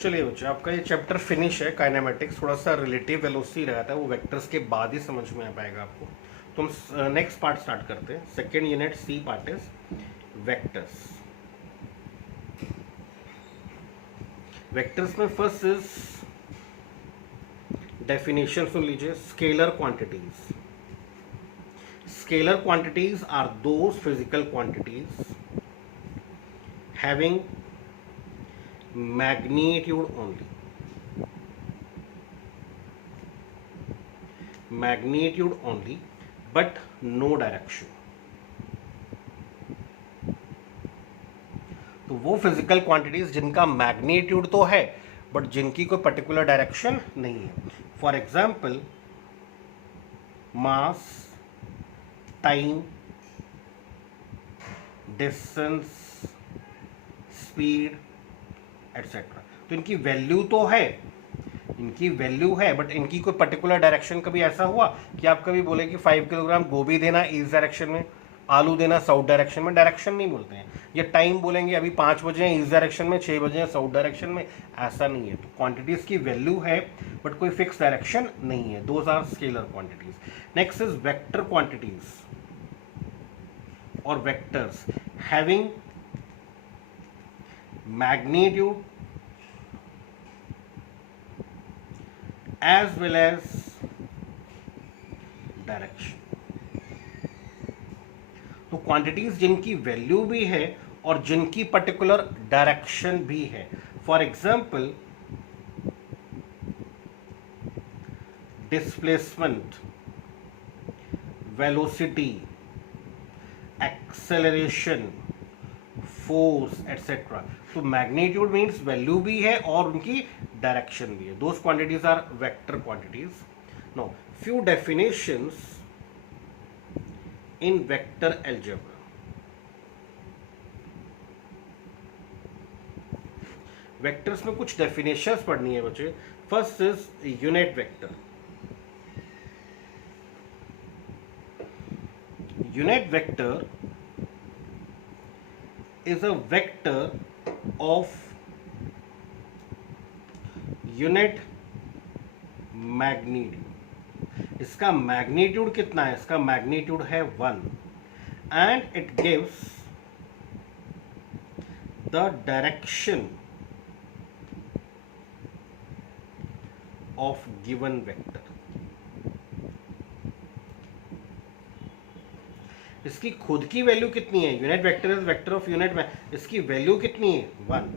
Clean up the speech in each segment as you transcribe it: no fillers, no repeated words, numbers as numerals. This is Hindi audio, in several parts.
चलिए बच्चों, आपका ये चैप्टर फिनिश है। काइनेमेटिक्स थोड़ा सा रिलेटिव वेलोसिटी रहा था, वो वेक्टर्स के बाद ही समझ में आ पाएगा आपको। तो हम नेक्स्ट पार्ट स्टार्ट करते हैं। Second unit C part is vectors. Vectors में फर्स्ट इज डेफिनेशन सुन लीजिए। Scalar quantities. Scalar quantities are those physical quantities having magnitude only, but no direction। तो वो फिजिकल क्वांटिटीज जिनका मैग्नीट्यूड तो है बट जिनकी कोई पर्टिकुलर डायरेक्शन नहीं है। For example mass, time, distance, speed etcetera. तो इनकी वैल्यू तो है, बट इनकी कोई पर्टिकुलर डायरेक्शन। कभी ऐसा हुआ कि आप कभी बोले कि 5 किलोग्राम गोभी देना ईस्ट डायरेक्शन में, आलू देना साउथ डायरेक्शन में, डायरेक्शन नहीं बोलते हैं। या टाइम बोलेंगे अभी 5 बजे हैं ईस्ट डायरेक्शन में, 6 बजे हैं साउथ डायरेक्शन में, ऐसा नहीं है। तो क्वांटिटीज की वैल्यू है बट कोई फिक्स डायरेक्शन नहीं है। Those are scalar quantities. Next is vector quantities और vectors having magnitude as well as direction। तो क्वांटिटीज जिनकी वैल्यू भी है और जिनकी पर्टिकुलर डायरेक्शन भी है। For example displacement, velocity, acceleration, force etcetera. तो मैग्नीट्यूड मीन्स वैल्यू भी है और उनकी डायरेक्शन भी है। Those quantities are vector quantities. Know few definitions in vector algebra. Vectors में कुछ डेफिनेशंस पढ़नी है बच्चे। First is unit vector. Unit vector is a vector of unit magnitude। इसका मैग्नीट्यूड कितना है? इसका मैग्नीट्यूड है 1 and it gives the direction of given vector। इसकी खुद की वैल्यू कितनी है? Unit vector is vector of unit में, इसकी वैल्यू कितनी है? 1।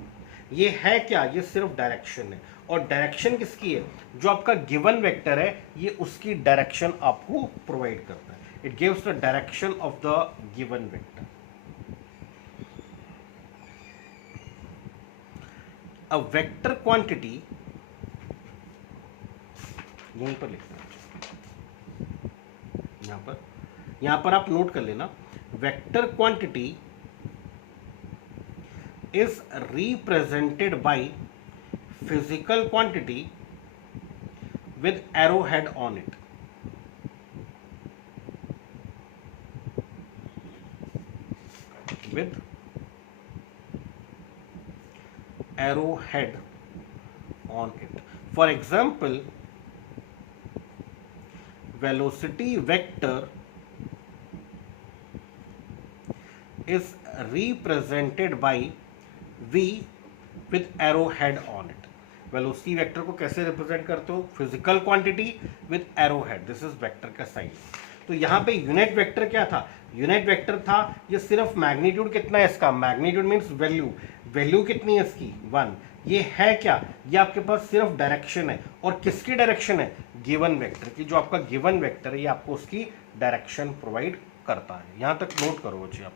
ये है क्या? ये सिर्फ डायरेक्शन है। और डायरेक्शन किसकी है? जो आपका गिवन वेक्टर है ये उसकी डायरेक्शन आपको प्रोवाइड करता है। It gives the direction of the given vector. A vector quantity, यहीं पर लिखना है, यहां पर आप नोट कर लेना। Vector quantity is represented by physical quantity with arrow head on it. With arrow head on it. For example velocity vector is represented by v with arrowhead on it। Velocity vector को कैसे रिप्रेजेंट करते हो? Physical quantity with arrowhead. This is vector का साइन। तो यहाँ पे यूनिट वेक्टर क्या था? यूनिट वेक्टर था ये सिर्फ मैग्नीट्यूड कितना है इसका? Magnitude means value. वैल्यू कितनी है इसकी? 1। ये है क्या? ये आपके पास सिर्फ डायरेक्शन है। और किसकी डायरेक्शन है? गिवन वेक्टर की। जो आपका गिवन वेक्टर है ये आपको उसकी डायरेक्शन प्रोवाइड करता है। यहाँ तक नोट करो बच्चे आप।